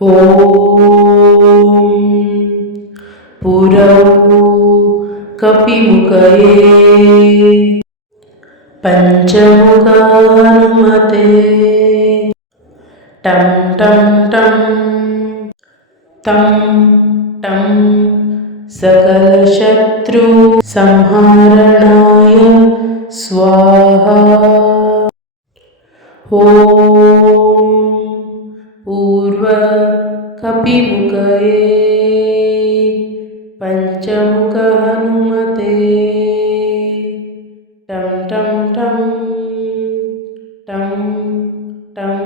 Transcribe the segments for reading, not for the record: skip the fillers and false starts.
ॐ पुरौ कपिमुखये पञ्चमुखानुमते टं टं टं तं टं सकलशत्रु संहारणाय स्वाहा। ॐ पूर्व कपिमुखये पंचमुख हनुमते टं टं टं टं टं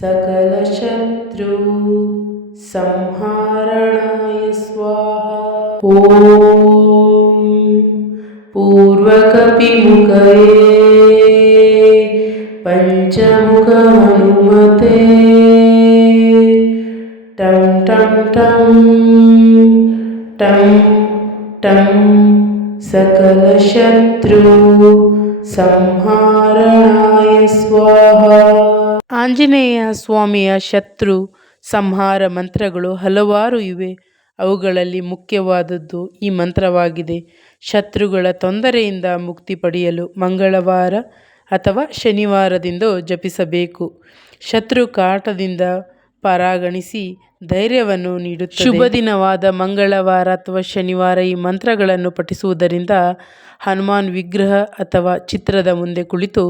सकलशत्रु संहारणाय स्वाहा। ॐ पूर्वकपिमुखये पंचमुख हनुमते टं टं टं टं टं सकलशत्रु ಸಂಹಾರಣಾಯ ಸ್ವಾಹ. ಆಂಜನೇಯ ಸ್ವಾಮಿಯ ಶತ್ರು ಸಂಹಾರ ಮಂತ್ರಗಳು ಹಲವಾರು ಇವೆ. ಅವುಗಳಲ್ಲಿ ಮುಖ್ಯವಾದದ್ದು ಈ ಮಂತ್ರವಾಗಿದೆ. ಶತ್ರುಗಳ ತೊಂದರೆಯಿಂದ ಮುಕ್ತಿ ಪಡೆಯಲು ಮಂಗಳವಾರ ಅಥವಾ ಶನಿವಾರದಿಂದ ಜಪಿಸಬೇಕು. ಶತ್ರು ಕಾಟದಿಂದ ಪರಾಗಣಿಸಿ ಧೈರ್ಯವನ್ನು ನೀಡುತ್ತದೆ. ಶುಭ ದಿನವಾದ ಮಂಗಳವಾರ ಅಥವಾ ಶನಿವಾರ ಈ ಮಂತ್ರಗಳನ್ನು ಪಠಿಸುವುದರಿಂದ ಹನುಮಾನ್ ವಿಗ್ರಹ ಅಥವಾ ಚಿತ್ರದ ಮುಂದೆ ಕುಳಿತು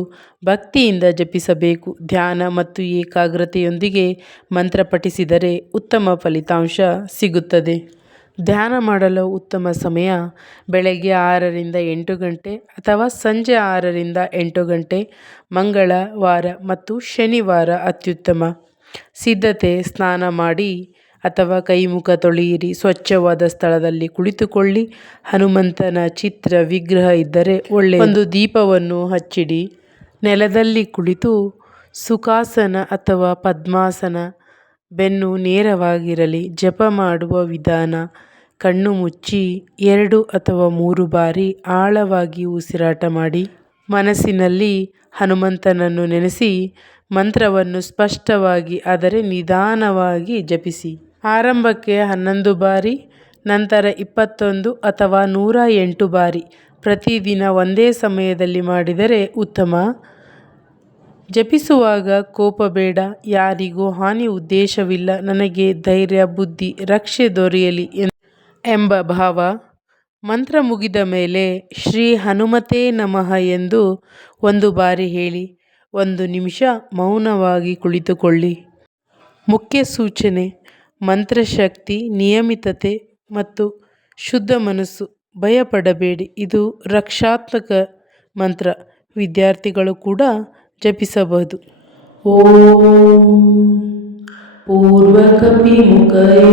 ಭಕ್ತಿಯಿಂದ ಜಪಿಸಬೇಕು. ಧ್ಯಾನ ಮತ್ತು ಏಕಾಗ್ರತೆಯೊಂದಿಗೆ ಮಂತ್ರ ಪಠಿಸಿದರೆ ಉತ್ತಮ ಫಲಿತಾಂಶ ಸಿಗುತ್ತದೆ. ಧ್ಯಾನ ಮಾಡಲು ಉತ್ತಮ ಸಮಯ ಬೆಳಗ್ಗೆ 6ರಿಂದ 8 ಗಂಟೆ ಅಥವಾ ಸಂಜೆ 6ರಿಂದ 8 ಗಂಟೆ. ಮಂಗಳವಾರ ಮತ್ತು ಶನಿವಾರ ಅತ್ಯುತ್ತಮ. ಸಿದ್ಧತೆ: ಸ್ನಾನ ಮಾಡಿ ಅಥವಾ ಕೈಮುಖ ತೊಳೆಯಿರಿ. ಸ್ವಚ್ಛವಾದ ಸ್ಥಳದಲ್ಲಿ ಕುಳಿತುಕೊಳ್ಳಿ. ಹನುಮಂತನ ಚಿತ್ರ ವಿಗ್ರಹ ಇದ್ದರೆ ಒಳ್ಳೆಯದು. ಒಂದು ದೀಪವನ್ನು ಹಚ್ಚಿಡಿ. ನೆಲದಲ್ಲಿ ಕುಳಿತು ಸುಖಾಸನ ಅಥವಾ ಪದ್ಮಾಸನ. ಬೆನ್ನು ನೇರವಾಗಿರಲಿ. ಜಪ ಮಾಡುವ ವಿಧಾನ: ಕಣ್ಣು ಮುಚ್ಚಿ 2 ಅಥವಾ 3 ಬಾರಿ ಆಳವಾಗಿ ಉಸಿರಾಟ ಮಾಡಿ. ಮನಸ್ಸಿನಲ್ಲಿ ಹನುಮಂತನನ್ನು ನೆನೆಸಿ ಮಂತ್ರವನ್ನು ಸ್ಪಷ್ಟವಾಗಿ ಆದರೆ ನಿಧಾನವಾಗಿ ಜಪಿಸಿ. ಆರಂಭಕ್ಕೆ 11 ಬಾರಿ, ನಂತರ 21 ಅಥವಾ 108 ಬಾರಿ. ಪ್ರತಿದಿನ ಒಂದೇ ಸಮಯದಲ್ಲಿ ಮಾಡಿದರೆ ಉತ್ತಮ. ಜಪಿಸುವಾಗ ಕೋಪ ಬೇಡ. ಯಾರಿಗೂ ಹಾನಿ ಉದ್ದೇಶವಿಲ್ಲ. ನನಗೆ ಧೈರ್ಯ, ಬುದ್ಧಿ, ರಕ್ಷೆ ದೊರೆಯಲಿ ಎಂಬ ಭಾವ. ಮಂತ್ರ ಮುಗಿದ ಮೇಲೆ ಶ್ರೀ ಹನುಮತೇ ನಮಃ ಎಂದು 1 ಬಾರಿ ಹೇಳಿ 1 ನಿಮಿಷ ಮೌನವಾಗಿ ಕುಳಿತುಕೊಳ್ಳಿ. ಮುಖ್ಯ ಸೂಚನೆ: ಮಂತ್ರಶಕ್ತಿ, ನಿಯಮಿತತೆ ಮತ್ತು ಶುದ್ಧ ಮನಸ್ಸು. ಭಯಪಡಬೇಡಿ, ಇದು ರಕ್ಷಾತ್ಮಕ ಮಂತ್ರ. ವಿದ್ಯಾರ್ಥಿಗಳು ಕೂಡ ಜಪಿಸಬಹುದು. ಓಂ ಪೂರ್ವಕಪಿಮುಖಯೇ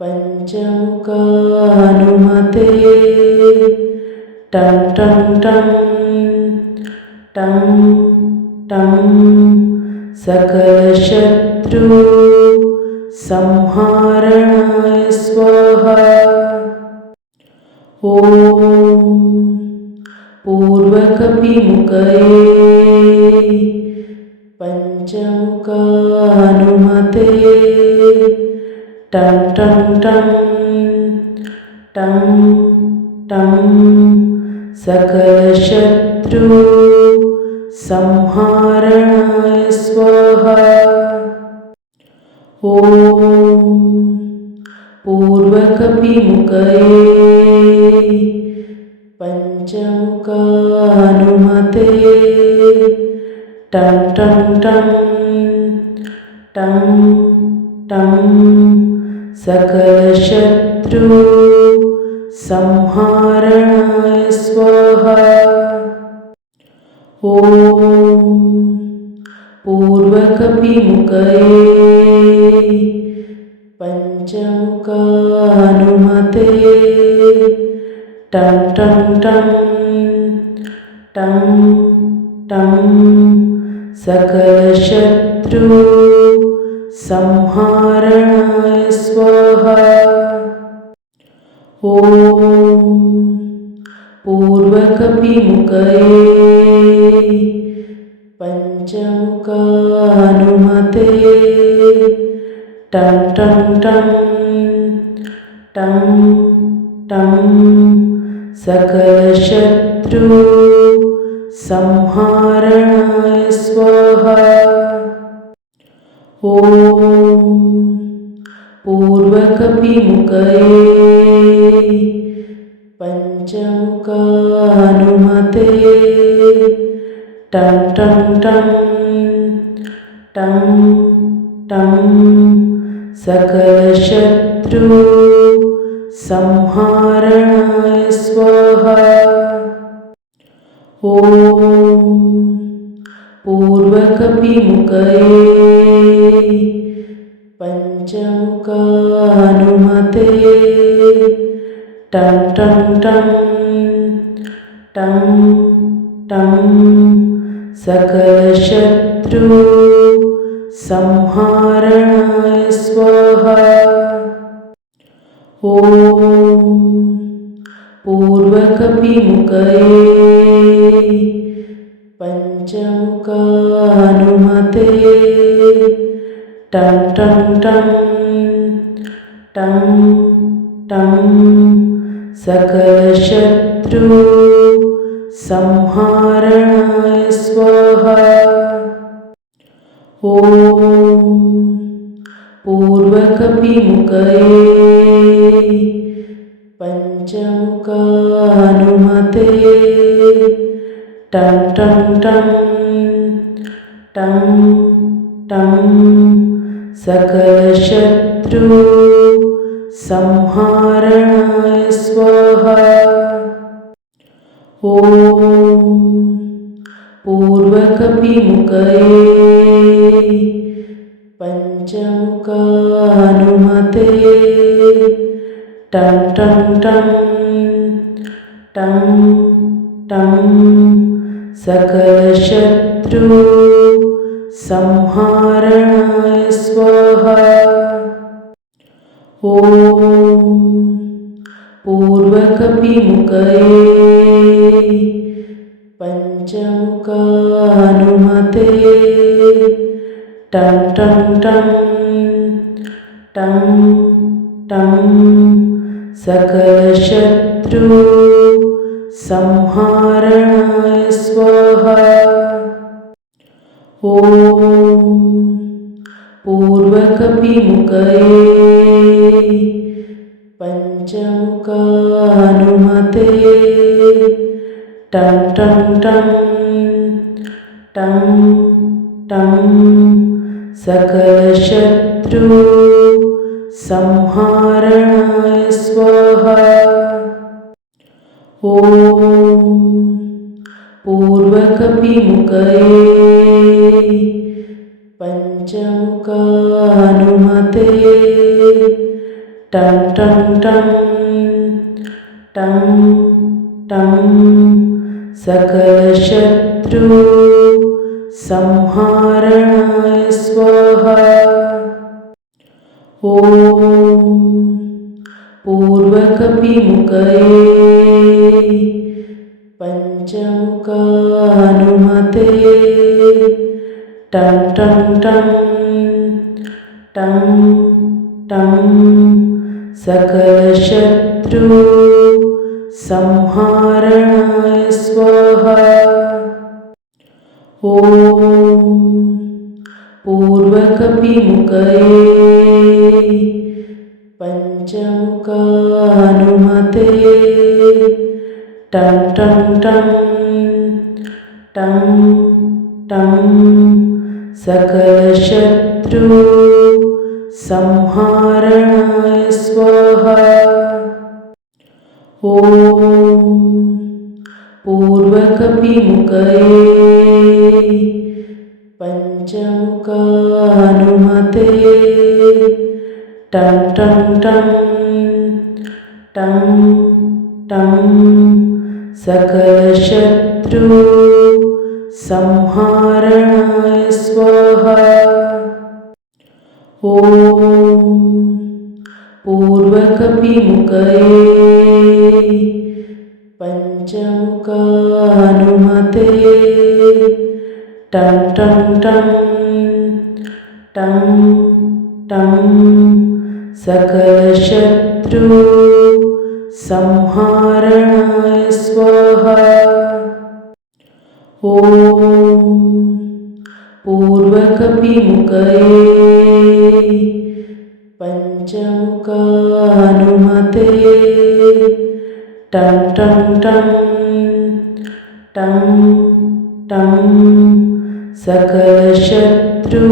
पंचमुख हनुमते टं टं टं टं टं सकलशत्रु संहारणाय स्वाहा. ॐ पूर्वकपिमुखये पंचमुख हनुमते टं टं टं टं टं सकलशत्रु संहारणाय स्वाहा. ॐ पूर्वकपिमुखये पंचमुख हनुमते टं टं टं टं टं सकलशत्रु संहारणाय स्वाहा. ॐ पूर्वकपिमुखये पंचमुख हनुमते टं टं टं टं टं सकलशत्रु संहारणाय स्वाहा. ॐ पूर्वकपिमुखये पंचमुख हनुमते టం టం టం టం టం సకలశత్రు సంహారణాయ స్వాహా. ఓం పూర్వకపిముఖయే పంచముఖానుమతే టం టం టం టం టం సకలశత్రు సంహారణాయ స్వాహా. ఓం పూర్వకపిముఖయే పంచముఖానుమతే టం టం టం టం టం సకలశత్రు సంహారణాయ స్వాహా. ఓం పూర్వకపిముఖయే పంచముఖానుమతే టం టం టం టం టం సకలశత్రు సంహారణాయ స్వాహా. ఓం పూర్వకపిముఖయే పంచముఖానుమతే టం టం టం టం టం సకలశత్రు సంహారణాయ స్వాహా. ఓం పూర్వకపిముఖయే పంచముఖానుమతే టం టం టం టం టం సకలశత్రు సంహారణాయ స్వాహా. ఓం పూర్వకపిముఖయే పంచముఖానుమతే టం టం టం టం టం సకలశత్రు సంహారణాయ స్వాహా. ఓం పూర్వకపిముఖయే పంచముఖానుమతే టం టం టం టం టం సకలశత్రు సంహారణాయ స్వాహా. ఓం పూర్వకపిముఖయే పంచముఖానుమతే టం టం టం టం టం సకలశత్రు సంహారణాయ స్వాహా. ఓం పూర్వకపిముఖయే పంచముఖానుమతే టం టం టం టం టం సకలశత్రు సంహారణాయ స్వాహా. ఓం పూర్వకపిముఖయే పంచముఖానుమతే టం టం టం టం టం సకలశత్రు సంహారణాయ స్వాహా. ఓం పూర్వకపిముఖయే పంచముఖానుమతే టం టం టం టం టం సకలశత్రు సంహారణాయ స్వాహా. ఓం పూర్వకపిముఖయే పంచముఖానుమతే టం టం టం టం टं सकलशत्रु संहारणाय स्वाहा। ॐ पूर्वकपिमुखये पञ्चमुखानुमते टं टं टं टं टं सकलशत्रु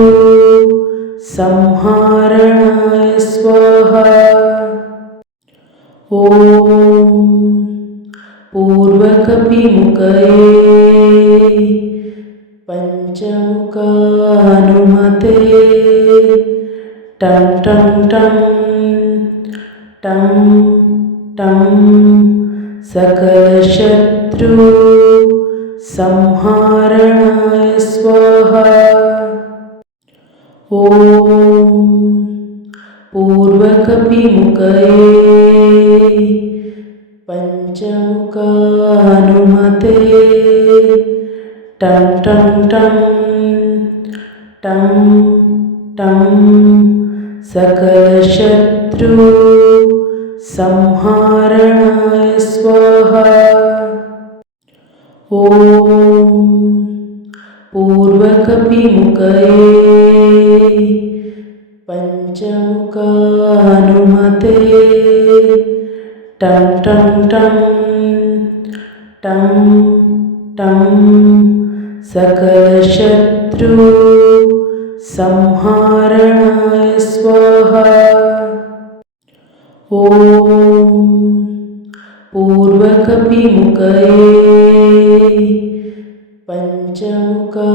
संहारणाय स्वाहा। ॐ पूर्वकपिमुखये पञ्चमुखानुमते टं टं टं टं टं सकलशत्रु संहारणाय स्वाहा। ॐ पूर्वकपिमुखये पञ्चमुखानुमते टं टं टं टं टं सकलशत्रु संहारणाय स्वाहा। ॐ पूर्वकपिमुखये पञ्चमुखानुमते टं टं टं टं टं सकलशत्रु संहारणाय स्वाहा। ॐ पूर्वकपिमुखये पञ्चमुखानुमते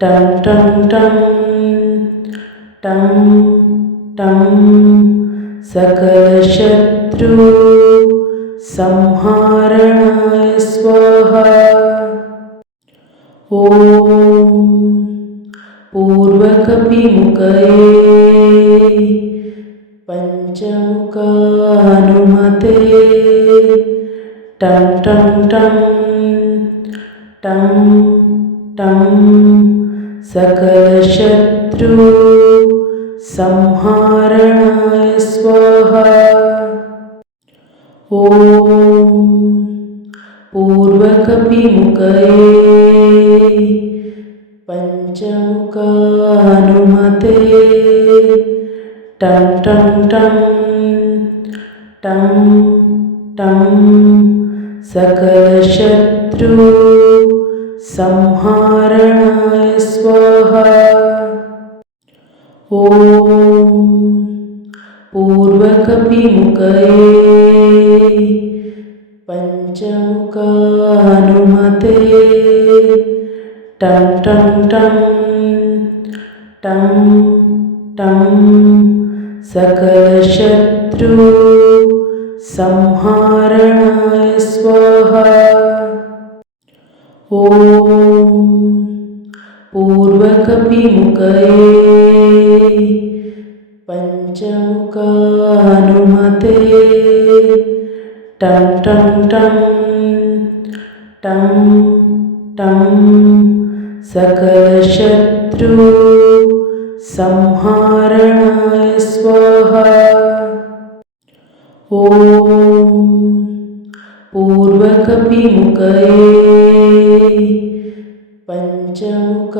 टं टं टं टं टं सकलशत्रु संहारणाय स्वाहा। ॐ पूर्वकपिमुखये पञ्चमुखानुमते टं टं टं टं टं सकलशत्रु संहारणाय स्वाहा। ॐ पूर्वकपिमुखये पञ्चमुखानुमते टं टं टं टं टं सकलशत्रु संहारणाय स्वाहा। ॐ पूर्वकपिमुखये पञ्चमुखानुमते टं टं टं टं टं सकलशत्रु संहारणाय स्वाहा। ॐ पूर्वकपिमुखये पञ्चमुखानुमते टं टं टं टं टं सकलशत्रु संहारणाय स्वाहा। ॐ पूर्वकपिमुखये पञ्चमुखानुमते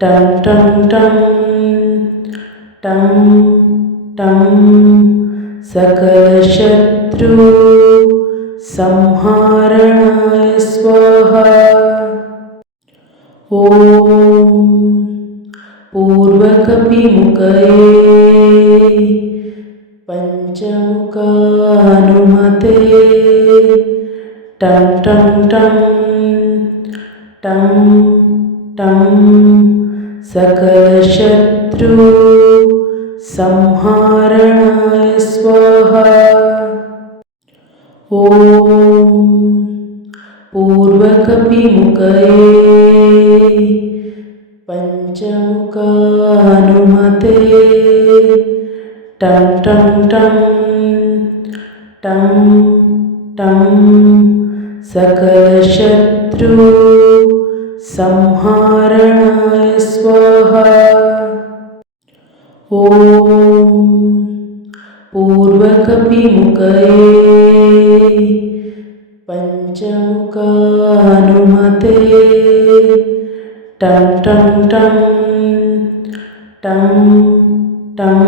टं टं टं टं टं सकलशत्रु संहारणाय स्वाहा। ॐ पूर्वकपिमुखये पञ्चमुखानुमते टं टं टं टं टं सकलशत्रु संहारणाय स्वाहा। ॐ पूर्वकपिमुखये पञ्चमुखानुमते टं टं टं टं टं सकलशत्रु संहारणाय स्वाहा। ॐ पूर्वकपिमुखये पञ्चमुखानुमते टं टं टं टं टं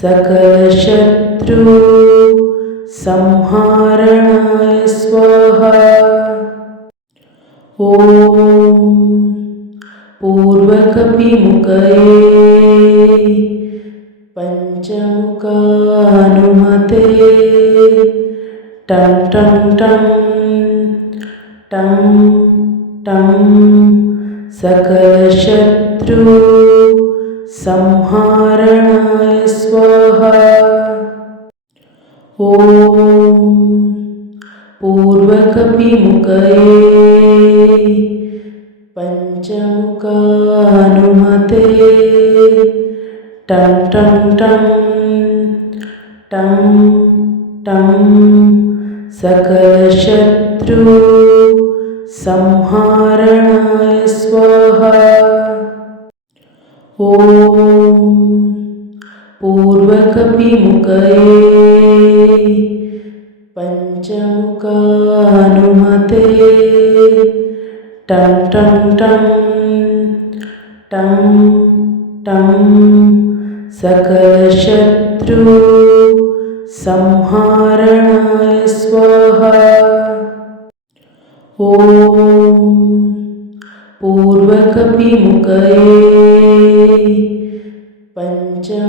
सकलशत्रु संहारणाय स्वाहा। ॐ पूर्वकपिमुखये पञ्चमुखानुमते टं टं टं टं टं सकलशत्रु संहारणाय स्वाहा। ॐ पूर्वकपिमुखये पञ्चमुखानुमते टं टं टं टं टं सकलशत्रु संहारणाय स्वाहा। ॐ पूर्वकपिमुखये पञ्चमुखानुमते टं टं टं टं टं सकलशत्रु संहारणाय स्वाहा। ॐ पूर्वकपिमुखये पञ्चमुखानुमते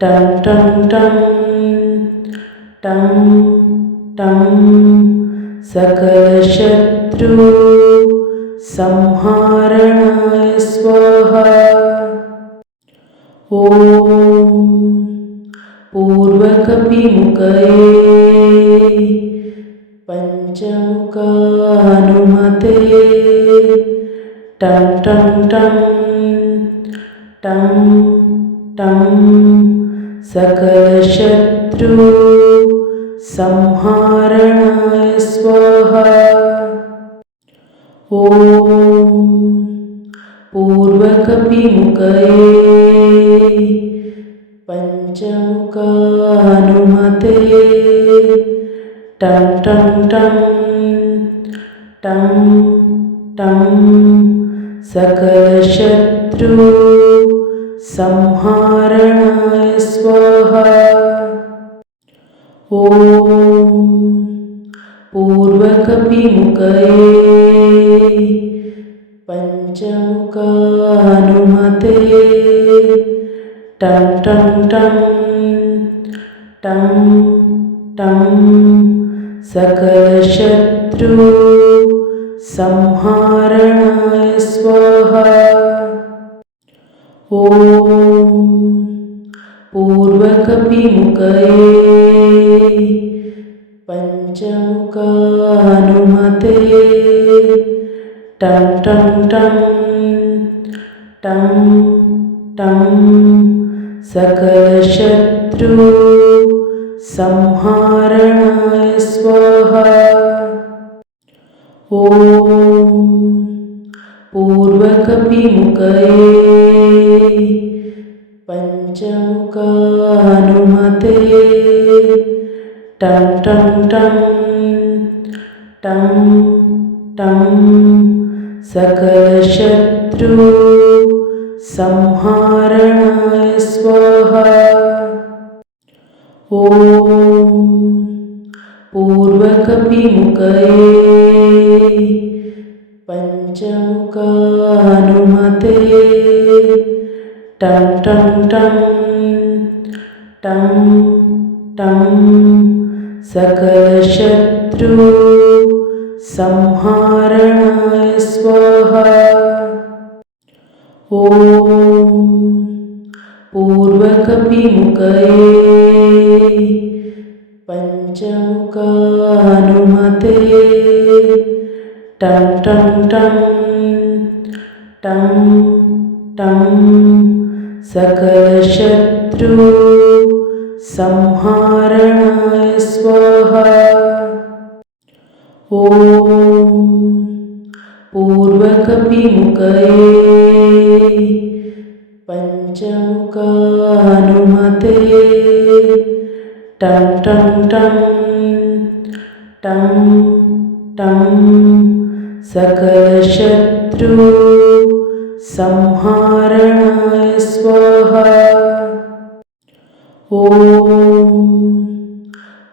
टं टं टं टं टं सकलशत्रु संहारणाय स्वाहा। ॐ पूर्वकपिमुखये पञ्चमुखानुमते टं टं टं टं टं सकलशत्रु संहारणाय स्वाहा। ॐ पूर्वकपिमुखये पञ्चमुखानुमते टं टं टं टं टं सकलशत्रु संहारणाय स्वाहा। ॐ पूर्वकपिमुखये पञ्चमुखानुमते टं टं टं टं टं सकलशत्रु संहारणाय स्वाहा। ॐ पूर्वकपिमुखये पञ्चमुखानुमते टं टं टं टं टं सकलशत्रु संहारणाय स्वाहा। ॐ पूर्वकपिमुखये पञ्चमुखानुमते टं टं टं टं टं सकलशत्रु संहारणाय स्वाहा। ॐ पूर्वकपिमुखये पञ्चमुखानुमते टं टं टं टं टं सकलशत्रु संहारणाय स्वाहा। ॐ पूर्वकपिमुखये पञ्चमुखानुमते टं टं टं टं टं सकलशत्रु संहारणाय स्वाहा। ॐ पूर्वकपिमुखये पञ्चमुखानुमते टं टं टं टं टं सकलशत्रु संहारणाय स्वाहा। ॐ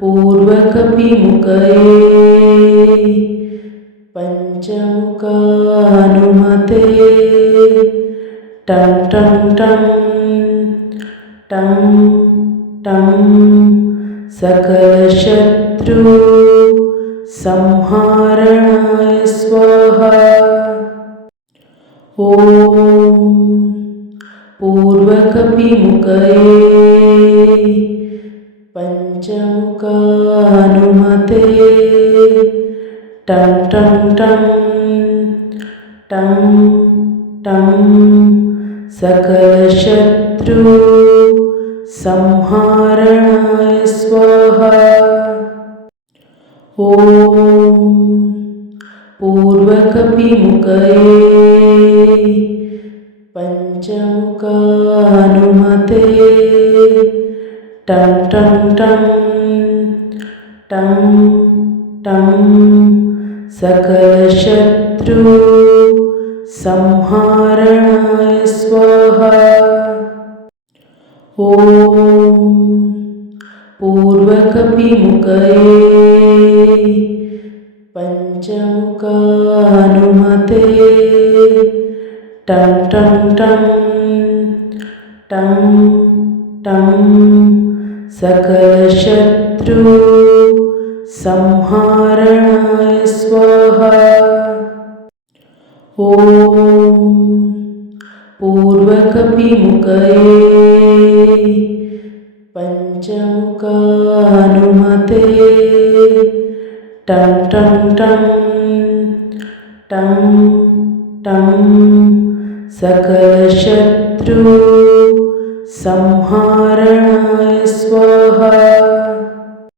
पूर्वकपिमुखये पञ्चमुखानुमते टं टं टं टं टं सकलशत्रु संहारणाय स्वाहा। ॐ पूर्वकपिमुखये पञ्चमुखानुमते टं टं टं टं टं सकलशत्रु संहारणाय स्वाहा। ॐ पूर्वकपिमुखये पञ्चमुखानुमते टं टं टं टं टं सकलशत्रु संहारणाय स्वाहा। ॐ पूर्वकपिमुखये पञ्चमुखानुमते टं टं टं टं टं सकलशत्रु संहारणाय स्वाहा। ॐ पूर्वकपिमुखये पञ्चमुखानुमते टं टं टं टं टं सकलशत्रु संहारणाय स्वाहा।